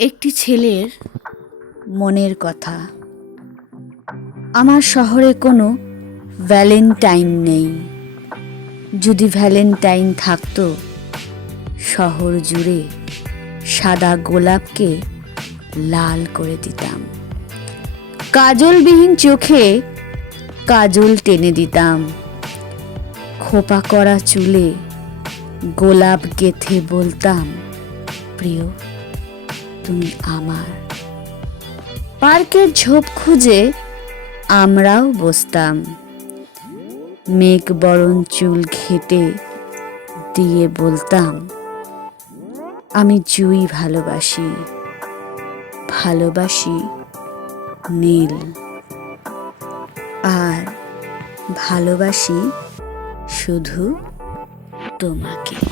একটি ছেলের মনের কথা। আমার শহরে কোনো ভ্যালেন্টাইন নেই। যদি ভ্যালেন্টাইন থাকতো, শহর জুড়ে সাদা গোলাপকে লাল করে দিতাম। কাজলবিহীন চোখে কাজল টেনে দিতাম। খোপা করা চুলে গোলাপ গেথে বলতাম, প্রিয় তুমি আমার। পার্কের ঝোপ খুঁজে আমরাও বসতাম। মেঘ বরণ চুল ঘেটে দিয়ে বলতাম, আমি জুঁই ভালোবাসি, ভালোবাসি নীল, আর ভালোবাসি শুধু তোমাকে।